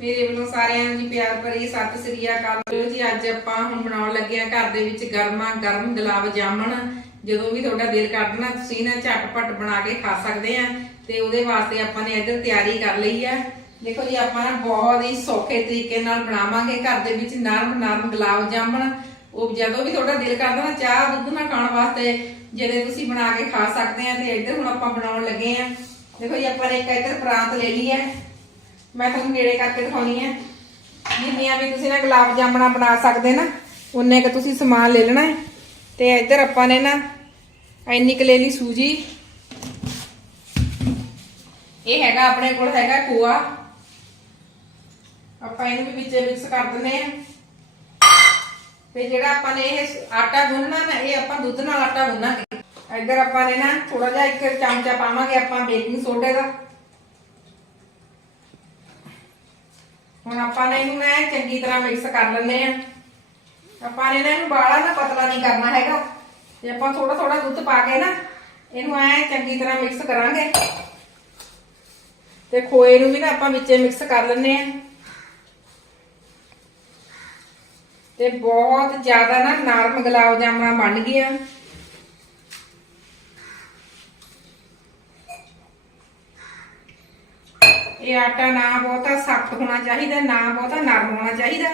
ਮੇਰੇ ਵੱਲੋਂ ਸਾਰਿਆਂ ਨੂੰ ਜੀ ਪਿਆਰ ਭਰੀ ਸਤਿ ਸ੍ਰੀ ਅਕਾਲ। ਜੀ, ਅੱਜ ਆਪਾਂ ਹੁਣ ਬਣਾਉਣ ਲੱਗੇ ਆ ਘਰ ਦੇ ਵਿੱਚ ਗਰਮਾ ਗਰਮ ਗੁਲਾਬ ਜਾਮਣ। ਜਦੋਂ ਵੀ ਤੁਹਾਡਾ ਦਿਲ ਕਰਦਾ ਨਾ ਤੁਸੀਂ ਨਾ ਝਟਪਟ ਬਣਾ ਕੇ ਖਾ ਸਕਦੇ ਆ ਤੇ ਉਹਦੇ ਵਾਸਤੇ ਆਪਾਂ ਨੇ ਇੱਧਰ ਤਿਆਰੀ ਕਰ ਲਈ ਆ ਦੇਖੋ ਜੀ, ਆਪਾਂ ਨਾ ਬਹੁਤ ਹੀ ਸੌਖੇ ਤਰੀਕੇ ਨਾਲ ਬਣਾਵਾਂਗੇ ਘਰ ਦੇ ਵਿੱਚ ਨਰਮ ਨਰਮ ਗੁਲਾਬ ਜਾਮਣ। ਉਹ ਜਦੋਂ ਵੀ ਤੁਹਾਡਾ ਦਿਲ ਕਰਦਾ ਨਾ, ਚਾਹ ਦੁੱਧ ਨਾਲ ਖਾਣ ਵਾਸਤੇ, ਜਿਹਦੇ ਤੁਸੀਂ ਬਣਾ ਕੇ ਖਾ ਸਕਦੇ ਆ ਤੇ ਇੱਧਰ ਹੁਣ ਆਪਾਂ ਬਣਾਉਣ ਲੱਗੇ ਆ ਦੇਖੋ ਜੀ, ਆਪਾਂ ਨੇ ਇੱਕ ਇੱਧਰ ਪ੍ਰਾਂਤ ਲੈ ਲਈ ਹੈ। ਮੈਂ ਤੁਹਾਨੂੰ ਨੇੜੇ ਕਰਕੇ ਦਿਖਾਉਣੀ ਆ ਜਿੰਨੀਆਂ ਵੀ ਤੁਸੀਂ ਨਾ ਗੁਲਾਬ ਜਾਮਣਾ ਬਣਾ ਸਕਦੇ ਨਾ, ਉਨੇ ਕ ਤੁਸੀਂ ਸਮਾਨ ਲੈ ਲੈਣਾ ਹੈ। ਤੇ ਇੱਧਰ ਆਪਾਂ ਨੇ ਨਾ, ਇੰਨੀ ਕੁ ਲੈ ਲਈ ਸੂਜੀ। ਇਹ ਹੈਗਾ ਆਪਣੇ ਕੋਲ ਹੈਗਾ ਖੋਆ। ਆਪਾਂ ਇਹਨੂੰ ਵੀ ਵਿੱਚ ਮਿਕਸ ਕਰ ਦਿੰਦੇ ਆ ਤੇ ਜਿਹੜਾ ਆਪਾਂ ਨੇ ਇਹ ਆਟਾ ਗੁੰਨਣਾ ਨਾ, ਇਹ ਆਪਾਂ ਦੁੱਧ ਨਾਲ ਆਟਾ ਗੁੰਨਾਂਗੇ। ਇੱਧਰ ਆਪਾਂ ਨੇ ਨਾ ਥੋੜਾ ਜਿਹਾ ਇੱਕ ਚਮਚਾ ਪਾਵਾਂਗੇ ਆਪਾਂ ਬੇਕਿੰਗ ਸੋਡੇ ਦਾ। ਹੁਣ ਆਪਾਂ ਨੇ ਇਹਨੂੰ ਨਾ ਚੰਗੀ ਤਰ੍ਹਾਂ ਮਿਕਸ ਕਰ ਲੈਂਦੇ ਆ ਆਪਾਂ ਨੇ ਨਾ ਇਹਨੂੰ ਬਾਲਾ ਨਾ ਪਤਲਾ ਨਹੀਂ ਕਰਨਾ ਹੈਗਾ। ਤੇ ਆਪਾਂ ਥੋੜਾ ਥੋੜਾ ਦੁੱਧ ਪਾ ਕੇ ਨਾ, ਇਹਨੂੰ ਐ ਚੰਗੀ ਤਰ੍ਹਾਂ ਮਿਕਸ ਕਰਾਂਗੇ। ਤੇ ਖੋਏ ਨੂੰ ਵੀ ਨਾ ਆਪਾਂ ਵਿੱਚੇ ਮਿਕਸ ਕਰ ਲੈਂਦੇ ਆ ਤੇ ਬਹੁਤ ਜ਼ਿਆਦਾ ਨਾ ਨਰਮ ਗੁਲਾਬ ਜਾਮਣਾ ਬਣ ਗਈਆਂ ਇਹ ਆਟਾ ਨਾ ਬਹੁਤਾ ਸਖਤ ਹੋਣਾ ਚਾਹੀਦਾ, ਨਾ ਬਹੁਤਾ ਨਰਮ ਹੋਣਾ ਚਾਹੀਦਾ।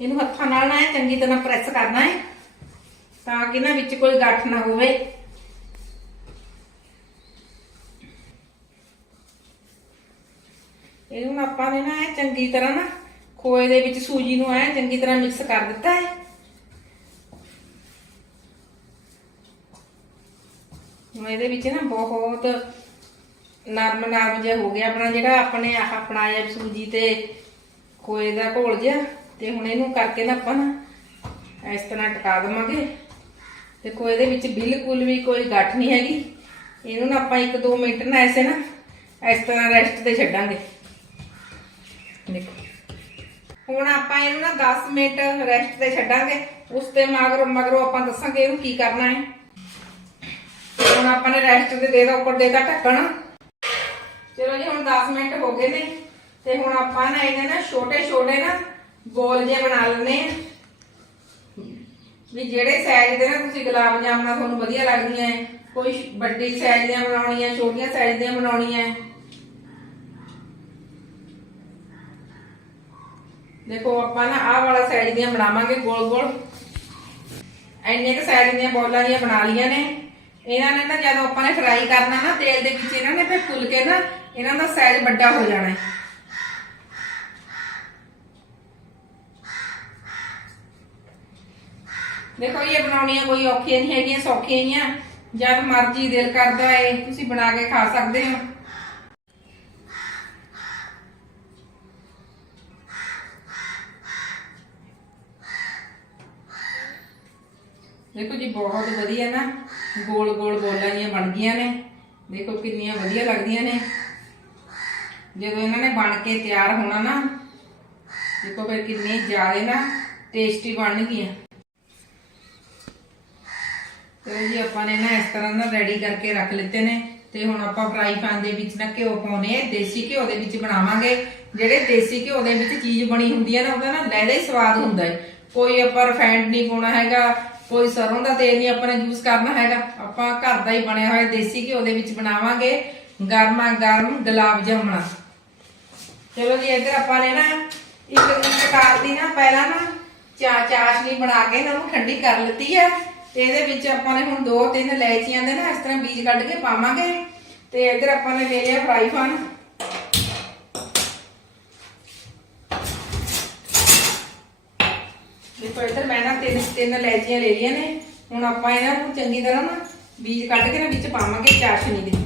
ਇਹਨੂੰ ਹੱਥਾਂ ਨਾਲ ਨਾ ਐਂ ਚੰਗੀ ਤਰ੍ਹਾਂ ਪ੍ਰੈਸ ਕਰਨਾ ਹੈ ਤਾਂ ਕਿ ਨਾ ਵਿੱਚ ਕੋਈ ਗੱਠ ਨਾ ਹੋਵੇ। ਇਹਨੂੰ ਆਪਾਂ ਨੇ ਨਾ ਐਂ ਚੰਗੀ ਤਰ੍ਹਾਂ ਨਾ ਖੋਏ ਦੇ ਵਿੱਚ ਸੂਜੀ ਨੂੰ ਐਂ ਚੰਗੀ ਤਰ੍ਹਾਂ ਮਿਕਸ ਕਰ ਦਿੱਤਾ ਹੈ ਇਹਦੇ ਵਿੱਚ ਨਾ ਬਹੁਤ ਨਰਮ ਨਰਮ ਜਿਹਾ ਹੋ ਗਿਆ ਆਪਣਾ ਜਿਹੜਾ ਆਪਣੇ ਆਹ ਆਪਣਾਇਆ ਸੂਜੀ ਤੇ ਖੋਏ ਦਾ ਘੋਲ ਜਿਹਾ, ਤੇ ਹੁਣ ਇਹਨੂੰ ਕਰਕੇ ਨਾ ਆਪਾਂ ਨਾ ਇਸ ਤਰ੍ਹਾਂ ਟਿਕਾ ਦੇਵਾਂਗੇ। ਤੇ ਖੋਏ ਦੇ ਵਿੱਚ ਬਿਲਕੁਲ ਵੀ ਕੋਈ ਗੱਠ ਨਹੀਂ ਹੈਗੀ। ਇਹਨੂੰ ਨਾ ਆਪਾਂ 1-2 ਮਿੰਟ ਨਾ ਐਸੇ ਨਾ ਇਸ ਤਰ੍ਹਾਂ ਰੈਸਟ ਤੇ ਛੱਡਾਂਗੇ। ਦੇਖੋ। ਹੁਣ ਆਪਾਂ ਇਹਨੂੰ ਨਾ 10 ਮਿੰਟ ਰੈਸਟ ਤੇ ਛੱਡਾਂਗੇ। ਉਸ ਤੇ ਮਗਰੋਂ ਮਗਰੋਂ ਆਪਾਂ ਦੱਸਾਂਗੇ ਇਹਨੂੰ ਕੀ ਕਰਨਾ ਹੈ। ਹੁਣ ਆਪਾਂ ਨੇ ਰੈਸਟ ਤੇ ਦੇਦਾ ਉੱਪਰ ਦੇਤਾ ਢੱਕਣ। ਚਲੋ ਜੀ, ਹੁਣ 10 ਮਿੰਟ ਹੋ ਗਏ ਨੇ। ਤੇ ਹੁਣ ਆਪਾਂ ਨਾ ਇਹਦੇ ਨਾ ਛੋਟੇ ਛੋਟੇ ਨਾ ਗੋਲ ਜੇ ਬਣਾ ਲੈਣੇ ਆ। ਵੀ ਜਿਹੜੇ ਸਾਈਜ਼ ਦੇ ਨਾ ਤੁਸੀਂ ਗੁਲਾਬ ਜਾਮਣਾ ਤੁਹਾਨੂੰ ਵਧੀਆ ਲੱਗਦੀਆਂ ਕੋਈ ਵੱਡੀ ਸਾਈਜ਼ ਦੀਆਂ ਬਣਾਉਣੀਆਂ, ਛੋਟੀਆਂ ਸਾਈਜ਼ ਦੀਆਂ ਬਣਾਉਣੀਆਂ ਹੈ ਦੇਖੋ, ਆਪਾਂ ਨਾ ਆਹ ਵਾਲਾ ਸਾਈਜ਼ ਦੀਆਂ ਬਣਾਵਾਂਗੇ ਗੋਲ ਗੋਲ ਐਨੇ ਕ ਸਾਈਜ਼ ਦੀਆਂ ਬੋਲਾਂ ਦੀਆਂ ਬਣਾ ਲੀਆਂ ਨੇ। ਇਹਨਾਂ ਨੇ ਨਾ ਜਦੋਂ ਆਪਾਂ ਨੇ ਫਰਾਈ ਕਰਨਾ ਨਾ, ਤੇਲ ਦੇ ਵਿੱਚ ਇਹਨਾਂ ਨੇ ਫਿਰ ਫੁੱਲ ਕੇ ਨਾ, ਇਹਨਾਂ ਦਾ ਸਾਈਜ਼ ਵੱਡਾ ਹੋ ਜਾਣਾ ਹੈ। ਦੇਖੋ, ਇਹ ਬਣਾਉਣੀਆਂ ਕੋਈ ਔਖੀਆਂ ਨਹੀਂ ਹੈਗੀਆਂ, ਸੌਖੀਆਂ ਹੀ ਆ। ਜਦ ਮਰਜ਼ੀ ਦਿਲ ਕਰਦਾ ਏ, ਤੁਸੀਂ ਬਣਾ ਕੇ ਖਾ ਸਕਦੇ ਹੋ। ਦੇਖੋ ਜੀ, ਬਹੁਤ ਵਧੀਆ ਨਾ। ਗੋਲ ਗੋਲ ਬੋਲਾਂ ਜੀਆਂ ਬਣ ਗਈਆਂ ਨੇ। ਦੇਖੋ ਕਿੰਨੀਆਂ ਵਧੀਆ ਲੱਗਦੀਆਂ ਨੇ। ਜਦੋਂ ਇਹਨਾਂ ਨੇ ਬਣ ਕੇ ਤਿਆਰ ਹੋਣਾ ਨਾ, ਦੇਖੋ ਫਿਰ ਕਿੰਨੀ ਜ਼ਿਆਦਾ ਨਾ ਟੇਸਟੀ ਬਣਨਗੀਆਂ ਤੇ ਜੀ, ਆਪਾਂ ਨੇ ਨਾ ਇਸ ਤਰ੍ਹਾਂ ਨਾ ਰੈਡੀ ਕਰਕੇ ਰੱਖ ਲਿੱਤੇ ਨੇ ਤੇ ਹੁਣ ਆਪਾਂ ਫਰਾਈ ਪੈਨ ਦੇ ਵਿੱਚ ਨਾ ਘਿਓ ਪਾਉਣੇ ਦੇਸੀ ਘਿਓ ਦੇ ਵਿੱਚ ਬਣਾਵਾਂਗੇ। ਜਿਹੜੇ ਦੇਸੀ ਘਿਓ ਦੇ ਵਿੱਚ ਚੀਜ਼ ਬਣੀ ਹੁੰਦੀ ਹੈ ਨਾ, ਉਹਦਾ ਨਾ ਲੈਦਾ ਹੀ ਸਵਾਦ ਹੁੰਦਾ ਹੈ ਕੋਈ ਆਪਾਂ ਰਿਫਾਈਂਡ ਨਹੀਂ ਪਾਉਣਾ ਹੈਗਾ। ਕੋਈ ਸਰੋਂ ਦਾ ਤੇਲ ਨਹੀਂ ਆਪਾਂ ਨੇ ਯੂਜ਼ ਕਰਨਾ ਹੈਗਾ। ਆਪਾਂ ਘਰ ਦਾ ਹੀ ਬਣਿਆ ਹੋਇਆ ਦੇਸੀ ਘਿਓ ਦੇ ਵਿੱਚ ਬਣਾਵਾਂਗੇ। ਗਰਮਾ ਗਰਮ ਗੁਲਾਬ ਜਾਮਣਾ। ਚਲੋ ਜੀ, ਇੱਧਰ ਆਪਾਂ ਨੇ ਨਾ ਇੱਕ ਪ੍ਰਕਾਰ ਦੀ ਨਾ ਪਹਿਲਾਂ ਨਾ ਚਾ ਚਾਸ਼ਨੀ ਬਣਾ ਕੇ ਇਹਨਾਂ ਨੂੰ ਠੰਡੀ ਕਰ ਲਿੱਤੀ ਹੈ ਤੇ ਇਹਦੇ ਵਿੱਚ ਆਪਾਂ ਨੇ ਹੁਣ ਦੋ ਤਿੰਨ ਇਲਾਇਚੀਆਂ ਦੇ ਨਾ ਇਸ ਤਰ੍ਹਾਂ ਬੀਜ ਕੱਢ ਕੇ ਪਾਵਾਂਗੇ। ਤੇ ਇੱਧਰ ਆਪਾਂ ਨੇ ਲੈ ਲਿਆ ਫਰਾਈ ਪੈਨ ਦੇਖੋ ਇੱਧਰ ਮੈਂ ਨਾ ਤਿੰਨ ਤਿੰਨ ਇਲਾਇਚੀਆਂ ਲੈ ਲਈਆਂ ਨੇ। ਹੁਣ ਆਪਾਂ ਇਹਨਾਂ ਨੂੰ ਚੰਗੀ ਤਰ੍ਹਾਂ ਨਾ ਬੀਜ ਕੱਢ ਕੇ ਨਾ ਵਿੱਚ ਪਾਵਾਂਗੇ ਚਾਸ਼ਨੀ ਦੇ।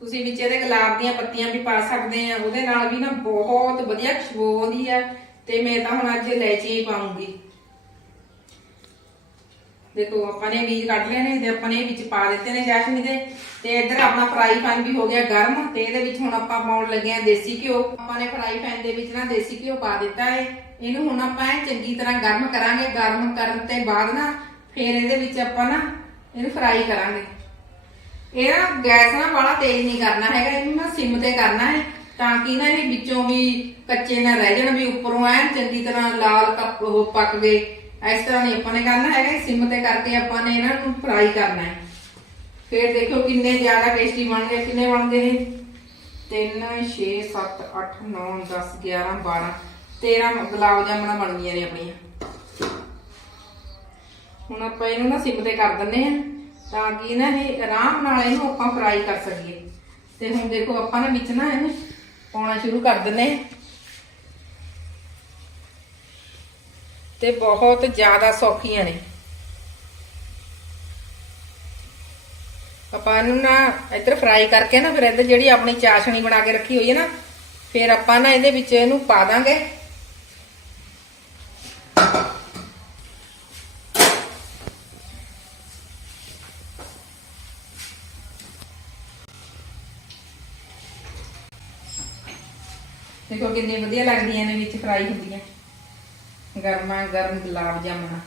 ਤੁਸੀਂ ਵਿੱਚ ਇਹਦੇ ਗੁਲਾਬ ਦੀਆਂ ਪੱਤੀਆਂ ਵੀ ਪਾ ਸਕਦੇ ਆ। ਉਹਦੇ ਨਾਲ ਵੀ ਨਾ ਬਹੁਤ ਵਧੀਆ ਖੁਸ਼ਬੂ ਆਉਂਦੀ ਆ ਤੇ ਮੈਂ ਤਾਂ ਹੁਣ ਅੱਜ ਇਲਾਇਚੀ ਹੀ ਪਾਉਂਗੀ। ਦੇਖੋ, ਆਪਾਂ ਨੇ ਬੀਜ ਕੱਢ ਲਏ ਨੇ, ਤੇ ਆਪਾਂ ਨੇ ਇਹ ਵਿੱਚ ਪਾ ਦਿੱਤੇ ਨੇ ਚਾਸ਼ਨੀ ਦੇ। ਤੇ ਇੱਧਰ ਆਪਣਾ ਫਰਾਈ ਪੈਨ ਵੀ ਹੋ ਗਿਆ ਗਰਮ, ਤੇ ਇਹਦੇ ਵਿੱਚ ਹੁਣ ਆਪਾਂ ਪਾਉਣ ਲੱਗੇ ਆ ਦੇਸੀ ਘਿਓ। ਆਪਾਂ ਨੇ ਫਰਾਈ ਪੈਨ ਦੇ ਵਿੱਚ ਨਾ ਦੇਸੀ ਘਿਓ ਪਾ ਦਿੱਤਾ ਹੈ ਇਹਨੂੰ ਹੁਣ ਆਪਾਂ ਚੰਗੀ ਤਰ੍ਹਾਂ ਗਰਮ ਕਰਾਂਗੇ। ਗਰਮ ਕਰਨ ਤੇ ਬਾਅਦ ਨਾ ਫਿਰ ਇਹਦੇ ਵਿੱਚ ਆਪਾਂ ਨਾ ਇਹਨੂੰ ਫਰਾਈ ਕਰਾਂਗੇ। ਇਹ ਨਾ ਗੈਸ ਨਾ ਬੜਾ ਤੇਜ਼ ਨਹੀਂ ਕਰਨਾ ਹੈਗਾ, ਇਹਨੂੰ ਨਾ ਸਿਮ ਤੇ ਕਰਨਾ ਹੈ, ਤਾਂ ਕਿ ਨਾ ਇਹ ਵਿੱਚੋਂ ਵੀ ਕੱਚੇ ਨਾ ਰਹਿ ਜਾਣ, ਵੀ ਉੱਪਰੋਂ ਐਨ ਚੰਗੀ ਤਰ੍ਹਾਂ ਲਾਲ ਕੱਪ ਉਹ ਪੱਕ ਗਏ। ਇਸ ਤਰ੍ਹਾਂ ਨਹੀਂ ਆਪਾਂ ਨੇ ਕਰਨਾ ਹੈਗਾ ਸਿਮ ਤੇ ਕਰਕੇ ਆਪਾਂ ਨੇ ਇਹਨਾਂ ਨੂੰ ਫਰਾਈ ਕਰਨਾ ਹੈ। ਫਿਰ ਦੇਖੋ ਕਿੰਨੇ ਜ਼ਿਆਦਾ ਟੇਸਟੀ ਬਣਦੇ ਕਿੰਨੇ ਬਣਦੇ ਇਹ? 3 6 7 8 9 10 11 12 13 ਗੁਲਾਬ ਜਾਮਣਾ ਬਣ ਗਈਆਂ ਨੇ ਆਪਣੀਆਂ। ਹੁਣ ਆਪਾਂ ਇਹਨੂੰ ਨਾ ਸਿਮ ਤੇ ਕਰ ਦਿੰਨੇ ਆ ਤਾਂ ਕਿ ਨਾ ਇਹ ਆਰਾਮ ਨਾਲ ਇਹਨੂੰ ਆਪਾਂ ਫਰਾਈ ਕਰ ਸਕੀਏ। ਤੇ ਹੁਣ ਦੇਖੋ ਆਪਾਂ ਨਾ ਵਿੱਚ ਨਾ ਇਹਨੂੰ ਪਾਉਣਾ ਸ਼ੁਰੂ ਕਰ ਦਿੰਨੇ ਆ ਤੇ ਬਹੁਤ ਜ਼ਿਆਦਾ ਸੌਖੀਆਂ ਨੇ। ਆਪਾਂ ਇਹਨੂੰ ਨਾ ਇੱਧਰ ਫਰਾਈ ਕਰਕੇ ਨਾ ਫਿਰ ਇੱਧਰ ਜਿਹੜੀ ਆਪਣੀ ਚਾਸ਼ਣੀ ਬਣਾ ਕੇ ਰੱਖੀ ਹੋਈ ਹੈ ਨਾ, ਫਿਰ ਆਪਾਂ ਨਾ ਇਹਦੇ ਵਿੱਚ ਇਹਨੂੰ ਪਾ ਦਾਂਗੇ। ਦੇਖੋ ਕਿੰਨੀ ਵਧੀਆ ਲੱਗਦੀਆਂ ਨੇ ਵਿੱਚ ਫਰਾਈ ਹੁੰਦੀਆਂ। ਗਰਮਾ ਗਰਮ ਗੁਲਾਬ ਜਾਮਣਾ।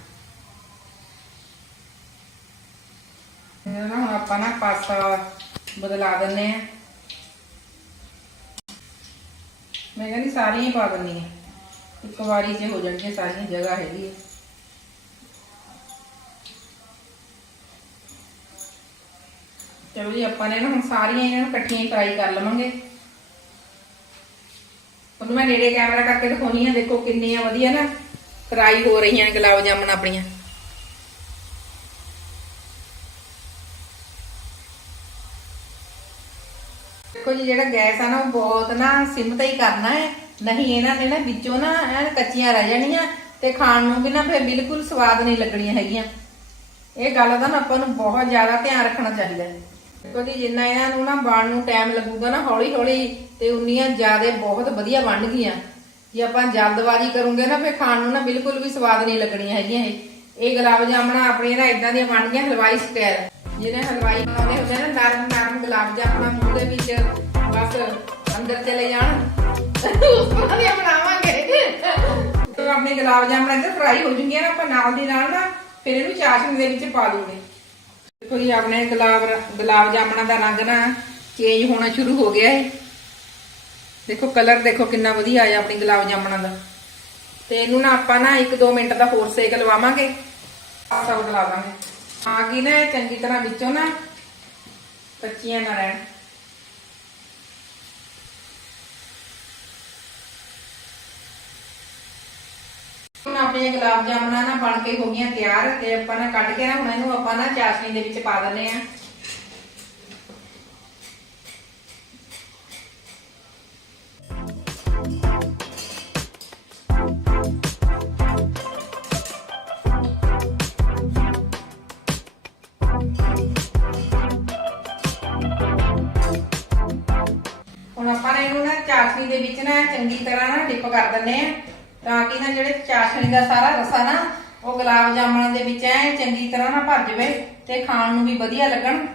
ਨਾ ਹੁਣ ਆਪਾਂ ਨਾ ਪਾਸਾ ਬਦਲਾ ਦਿੰਨੇ ਆ ਮੈਂ ਕਹਿੰਦੀ ਸਾਰੀਆਂ ਹੀ ਪਾ ਦਿੰਨੀ ਆ ਇੱਕ ਵਾਰੀ 'ਚ ਹੋ ਜਾਣਗੀਆਂ ਸਾਰੀਆਂ ਜਗ੍ਹਾ ਹੈਗੀ ਹੈ ਚਲੋ ਜੀ, ਆਪਾਂ ਨੇ ਨਾ ਹੁਣ ਸਾਰੀਆਂ ਇਹਨਾਂ ਨੂੰ ਇਕੱਠੀਆਂ ਹੀ ਫਰਾਈ ਕਰ ਲਵਾਂਗੇ। ਉਹਨੂੰ ਮੈਂ ਨੇੜੇ ਕੈਮਰਾ ਕਰਕੇ ਦਿਖਾਉਣੀ ਆ, ਦੇਖੋ ਕਿੰਨੀਆਂ ਵਧੀਆ ਨਾ। ਫਰਾਈ ਹੋ ਰਹੀਆਂ ਨੇ ਗੁਲਾਬ ਜਾਮਣ ਆਪਣੀਆਂ। ਦੇਖੋ ਜੀ, ਜਿਹੜਾ ਗੈਸ ਆ ਨਾ, ਉਹ ਬਹੁਤ ਨਾ ਸਿਮ ਤੇ ਹੀ ਕਰਨਾ ਹੈ। ਨਹੀਂ, ਇਹਨਾਂ ਨੇ ਨਾ ਵਿੱਚੋਂ ਨਾ ਐਨ ਕੱਚੀਆਂ ਰਹਿ ਜਾਣੀਆਂ ਤੇ ਖਾਣ ਨੂੰ ਵੀ ਨਾ ਫਿਰ ਬਿਲਕੁਲ ਸਵਾਦ ਨਹੀਂ ਲੱਗਣੀਆਂ ਹੈਗੀਆਂ। ਇਹ ਗੱਲ ਦਾ ਨਾ ਆਪਾਂ ਨੂੰ ਬਹੁਤ ਜ਼ਿਆਦਾ ਧਿਆਨ ਰੱਖਣਾ ਚਾਹੀਦਾ ਹੈ। ਦੇਖੋ ਜੀ, ਜਿੰਨਾ ਇਹਨਾਂ ਨੂੰ ਨਾ ਬਣ ਨੂੰ ਟਾਈਮ ਲੱਗੂਗਾ ਨਾ ਹੌਲੀ ਹੌਲੀ ਤੇ ਉਨੀਆਂ ਜ਼ਿਆਦਾ ਬਹੁਤ ਵਧੀਆ ਬਣਨਗੀਆਂ ਜੇ ਆਪਾਂ ਜਲਦਬਾਜ਼ੀ ਕਰੂੰਗੇ ਨਾ, ਫਿਰ ਖਾਣ ਨੂੰ ਨਾ ਬਿਲਕੁਲ ਵੀ ਸਵਾਦ ਨਹੀਂ ਲੱਗਣੀਆਂ ਹੈਗੀਆਂ ਇਹ। ਇਹ ਗੁਲਾਬ ਜਾਮਣਾ ਆਪਣੀਆਂ ਨਾ ਇਦਾਂ ਦੀਆਂ ਬਣਦੀਆਂ ਹਲਵਾਈ ਸਟਾਈਲ ਜਿਹਨੇ ਹਲਵਾਈ ਬਣਾਉਂਦੇ ਹੁੰਦੇ ਨਾ, ਨਰਮ ਨਰਮ ਗੁਲਾਬ ਜਾਮਣਾ ਮੂੰਹ ਦੇ ਵਿੱਚ, ਬਸ ਅੰਦਰ ਚਲੇ ਜਾਣ। ਉਸ ਤਰ੍ਹਾਂ ਦੀਆਂ ਬਣਾਵਾਂਗੇ। ਤੇ ਆਪਣੇ ਗੁਲਾਬ ਜਾਮਣਾ ਇੱਧਰ ਫਰਾਈ ਹੋ ਜੂਗੀਆਂ ਨਾ, ਆਪਾਂ ਨਾਲ ਦੀ ਨਾਲ ਨਾ, ਫਿਰ ਇਹਨੂੰ ਚਾਸ਼ਨੀ ਦੇ ਵਿੱਚ ਪਾ ਦੂਗੇ। ਦੇਖੋ ਜੀ, ਆਪਣੇ ਗੁਲਾਬ ਗੁਲਾਬ ਜਾਮਣਾ ਦਾ ਰੰਗ ਨਾ ਚੇਂਜ ਹੋਣਾ ਸ਼ੁਰੂ ਹੋ ਗਿਆ ਹੈ ਦੇਖੋ ਕਲਰ ਦੇਖੋ ਕਿੰਨਾ ਵਧੀਆ ਆਇਆ ਆਪਣੀ ਗੁਲਾਬ ਜਾਮਣਾ ਦਾ। ਤੇ ਇਹਨੂੰ ਨਾ ਆਪਾਂ ਨਾ 1-2 ਮਿੰਟ ਦਾ ਹੋਰ ਸੇਕ ਲਵਾਵਾਂਗੇ। ਆਸਾ ਬਦਲਾ ਦਾਂਗੇ। ਆ ਗਈ ਨਾ ਇਹ ਚੰਗੀ ਤਰ੍ਹਾਂ ਵਿੱਚੋਂ ਨਾ ਕੱਚੀਆਂ ਨਾ ਰਹਿਣ। ਹੁਣ ਆਪਣੀਆਂ ਗੁਲਾਬ ਜਾਮਣਾ ਨਾ ਬਣ ਕੇ ਹੋ ਗਈਆਂ ਤਿਆਰ ਤੇ ਆਪਾਂ ਨਾ ਕੱਢ ਕੇ ਨਾ ਹੁਣ ਇਹਨੂੰ ਆਪਾਂ ਨਾ ਚਾਸ਼ਨੀ ਦੇ ਵਿੱਚ ਪਾ ਦਿੰਦੇ ਆ ਇਹਨੂੰ ਨਾ ਚਾਸ਼ਨੀ ਦੇ ਵਿੱਚ ਨਾ ਚੰਗੀ ਤਰ੍ਹਾਂ ਨਾ ਡਿਪ ਕਰ ਦਿੰਨੇ ਆ ਤਾਂ ਕਿ ਨਾ ਜਿਹੜੇ ਚਾਸ਼ਨੀ ਦਾ ਸਾਰਾ ਰਸਾ ਨਾ, ਉਹ ਗੁਲਾਬ ਜਾਮਣ ਦੇ ਵਿੱਚ ਐ ਚੰਗੀ ਤਰ੍ਹਾਂ ਨਾ ਭਰ ਜਾਵੇ ਤੇ ਖਾਣ ਨੂੰ ਵੀ ਵਧੀਆ ਲੱਗਣ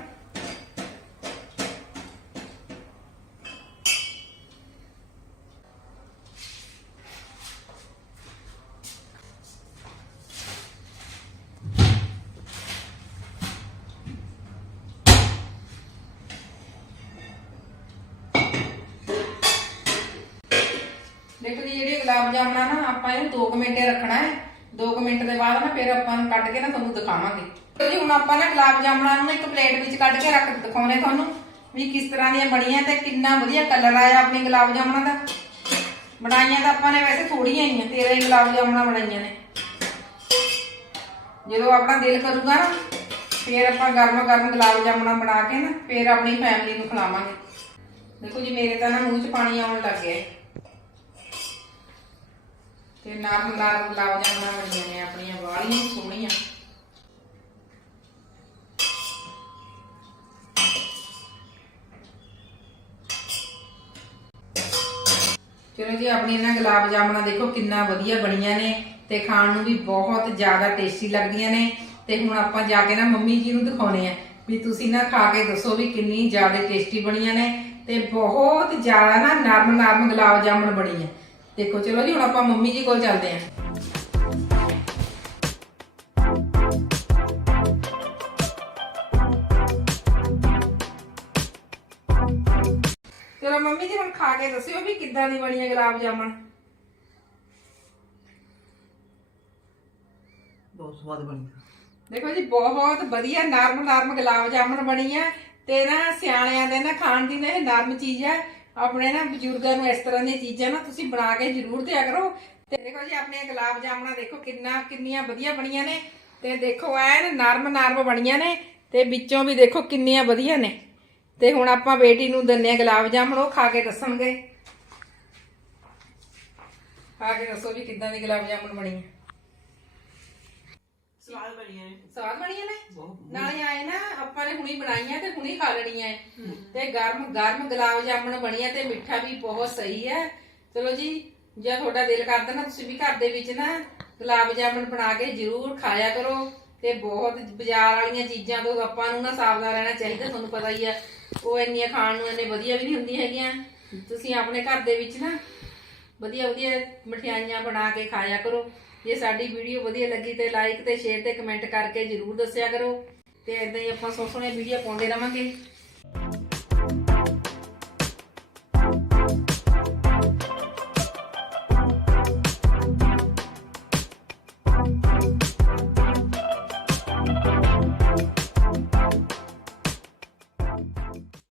ਦੇਖੋ ਜੀ ਜਿਹੜੇ ਗੁਲਾਬ ਜਾਮਣਾ ਨਾ ਆਪਾਂ ਇਹਨੂੰ 2 ਮਿੰਟ ਰੱਖਣਾ ਹੈ। 2 ਮਿੰਟ ਦੇ ਬਾਅਦ ਨਾ ਫਿਰ ਆਪਾਂ ਨੂੰ ਕੱਢ ਕੇ ਨਾ ਤੁਹਾਨੂੰ ਦਿਖਾਵਾਂਗੇ। ਜੀ ਹੁਣ ਆਪਾਂ ਨਾ ਗੁਲਾਬ ਜਾਮਣਾ ਨੂੰ ਇੱਕ ਪਲੇਟ ਵਿੱਚ ਕੱਢ ਕੇ ਰੱਖ ਦਿਖਾਉਣੇ ਤੁਹਾਨੂੰ ਵੀ ਕਿਸ ਤਰ੍ਹਾਂ ਦੀਆਂ ਬਣੀਆਂ ਤੇ ਕਿੰਨਾ ਵਧੀਆ ਕਲਰ ਆਇਆ ਆਪਣੀ ਗੁਲਾਬ ਜਾਮਣਾ ਦਾ। ਬਣਾਈਆਂ ਤਾਂ ਆਪਾਂ ਨੇ ਵੈਸੇ ਥੋੜੀਆਂ ਹੀ ਆ 13 ਹੀ ਗੁਲਾਬ ਜਾਮਣਾ ਬਣਾਈਆਂ ਨੇ। ਜਦੋਂ ਆਪਣਾ ਦਿਲ ਕਰੂਗਾ ਨਾ, ਫਿਰ ਆਪਾਂ ਗਰਮ ਗਰਮ ਗੁਲਾਬ ਜਾਮਣਾ ਬਣਾ ਕੇ ਨਾ ਫਿਰ ਆਪਣੀ ਫੈਮਿਲੀ ਨੂੰ ਖਿਲਾਵਾਂਗੇ। ਦੇਖੋ ਜੀ, ਮੇਰੇ ਤਾਂ ਨਾ ਮੂੰਹ 'ਚ ਪਾਣੀ ਆਉਣ ਲੱਗ ਗਿਆ ਤੇ ਨਰਮ ਨਰਮ ਗੁਲਾਬ ਜਾਮਣਾ ਬਣੀਆਂ ਨੇ ਆਪਣੀਆਂ, ਵਾਲੀਆਂ ਸੋਹਣੀਆਂ। ਚਲੋ ਜੀ, ਆਪਣੀ ਇਹਨਾਂ ਗੁਲਾਬ ਜਾਮਣਾ ਦੇਖੋ ਕਿੰਨਾ ਵਧੀਆ ਬਣੀਆਂ ਨੇ ਤੇ ਖਾਣ ਨੂੰ ਵੀ ਬਹੁਤ ਜ਼ਿਆਦਾ ਟੇਸਟੀ ਲੱਗਦੀਆਂ ਨੇ। ਤੇ ਹੁਣ ਆਪਾਂ ਜਾ ਕੇ ਨਾ ਮੰਮੀ ਜੀ ਨੂੰ ਦਿਖਾਉਣੇ ਆ ਵੀ ਤੁਸੀਂ ਨਾ ਖਾ ਕੇ ਦੱਸੋ ਵੀ ਕਿੰਨੀ ਜ਼ਿਆਦਾ ਟੇਸਟੀ ਬਣੀਆਂ ਨੇ ਤੇ ਬਹੁਤ ਜ਼ਿਆਦਾ ਨਾ ਨਰਮ ਨਰਮ ਗੁਲਾਬ ਜਾਮਣ ਬਣੀ ਆ ਦੇਖੋ ਚਲੋ ਜੀ ਹੁਣ ਆਪਾਂ ਮੰਮੀ ਜੀ ਕੋਲ ਚੱਲਦੇ ਆਂ ਚਲੋ ਮੰਮੀ ਜੀ ਹੁਣ ਖਾ ਕੇ ਦੱਸਿਓ ਵੀ ਕਿੱਦਾਂ ਦੀ ਬਣੀ ਹੈ ਗੁਲਾਬ ਜਾਮਣ। ਬਹੁਤ ਸਵਾਦ ਬਣੀ ਦੇਖੋ ਜੀ ਬਹੁਤ ਵਧੀਆ ਨਰਮ ਨਰਮ ਗੁਲਾਬ ਜਾਮਣ ਬਣੀ ਹੈ ਤੇ ਨਾ ਸਿਆਣਿਆਂ ਦੇ ਨਾ ਖਾਣ ਦੀ ਨਾ ਇਹ ਨਰਮ ਚੀਜ਼ ਹੈ। ਆਪਣੇ ਨਾ ਬਜ਼ੁਰਗਾਂ ਨੂੰ ਇਸ ਤਰ੍ਹਾਂ ਦੀਆਂ ਚੀਜ਼ਾਂ ਨਾ ਤੁਸੀਂ ਬਣਾ ਕੇ ਜ਼ਰੂਰ ਦਿਆ ਕਰੋ। ਤੇ ਦੇਖੋ ਜੀ ਆਪਣੇ ਗੁਲਾਬ ਜਾਮਣਾ ਦੇਖੋ ਕਿੰਨਾ, ਕਿੰਨੀਆਂ ਵਧੀਆ ਬਣੀਆਂ ਨੇ। ਤੇ ਦੇਖੋ ਐਨ ਨਰਮ ਨਰਮ ਬਣੀਆਂ ਨੇ ਤੇ ਵਿੱਚੋਂ ਵੀ ਦੇਖੋ ਕਿੰਨੀਆਂ ਵਧੀਆ ਨੇ। ਤੇ ਹੁਣ ਆਪਾਂ ਬੇਟੀ ਨੂੰ ਦਿੰਨੇ ਆ ਗੁਲਾਬ ਜਾਮਣ, ਉਹ ਖਾ ਕੇ ਦੱਸਣਗੇ। ਖਾ ਕੇ ਦੱਸੋ ਵੀ ਕਿੱਦਾਂ ਦੀ ਗੁਲਾਬ ਜਾਮਣ ਬਣੀ ਹੈ ਸਵਾਦ ਬਣੀਆਂ ਨੇ। ਸਵਾਦ ਬਣੀਆਂ ਨੇ? ਬਹੁਤ ਨਾਲੇ ਆਏ ਨਾ ਆਪਾਂ ਨੇ ਹੁਣੀ ਬਣਾਈਆਂ ਤੇ ਹੁਣੀ ਖਾ ਲੈਣੀਆਂ ਐ। ਤੇ ਗਰਮ ਗਰਮ ਗੁਲਾਬ ਜਾਮਣ ਬਣੀਆਂ ਤੇ ਮਿੱਠਾ ਵੀ ਬਹੁਤ ਸਹੀ ਹੈ ਚਲੋ ਜੀ ਜੇ ਤੁਹਾਡਾ ਦਿਲ ਕਰਦਾ ਨਾ ਤੁਸੀਂ ਵੀ ਘਰ ਦੇ ਵਿੱਚ ਨਾ ਗੁਲਾਬ ਜਾਮਣ ਬਣਾ ਕੇ ਜ਼ਰੂਰ ਖਾਇਆ ਕਰੋ। ਤੇ ਬਹੁਤ ਬਾਜ਼ਾਰ ਵਾਲੀਆਂ ਚੀਜ਼ਾਂ ਤੋਂ ਆਪਾਂ ਨੂੰ ਨਾ ਸਾਵਧਾਨ ਰਹਿਣਾ ਚਾਹੀਦਾ ਤੁਹਾਨੂੰ ਪਤਾ ਹੀ ਆ ਉਹ ਇੰਨੀਆਂ ਖਾਣ ਨੂੰ ਇੰਨੇ ਵਧੀਆ ਵੀ ਨਹੀਂ ਹੁੰਦੀਆਂ ਹੈਗੀਆਂ। ਤੁਸੀਂ ਆਪਣੇ ਘਰ ਦੇ ਵਿੱਚ ਨਾ ਵਧੀਆ ਵਧੀਆ ਮਠਿਆਈਆਂ ਬਣਾ ਕੇ ਖਾਇਆ ਕਰੋ। ਜੇ ਸਾਡੀ ਵੀਡੀਓ ਵਧੀਆ ਲੱਗੀ ਤੇ ਲਾਈਕ ਤੇ ਸ਼ੇਅਰ ਤੇ ਕਮੈਂਟ ਕਰਕੇ ਜਰੂਰ ਦੱਸਿਆ ਕਰੋ। ਤੇ ਇਦਾਂ ਹੀ ਆਪਾਂ ਸੋਹਣੇ ਵੀਡੀਓ ਪਾਉਂਦੇ ਰਵਾਂਗੇ।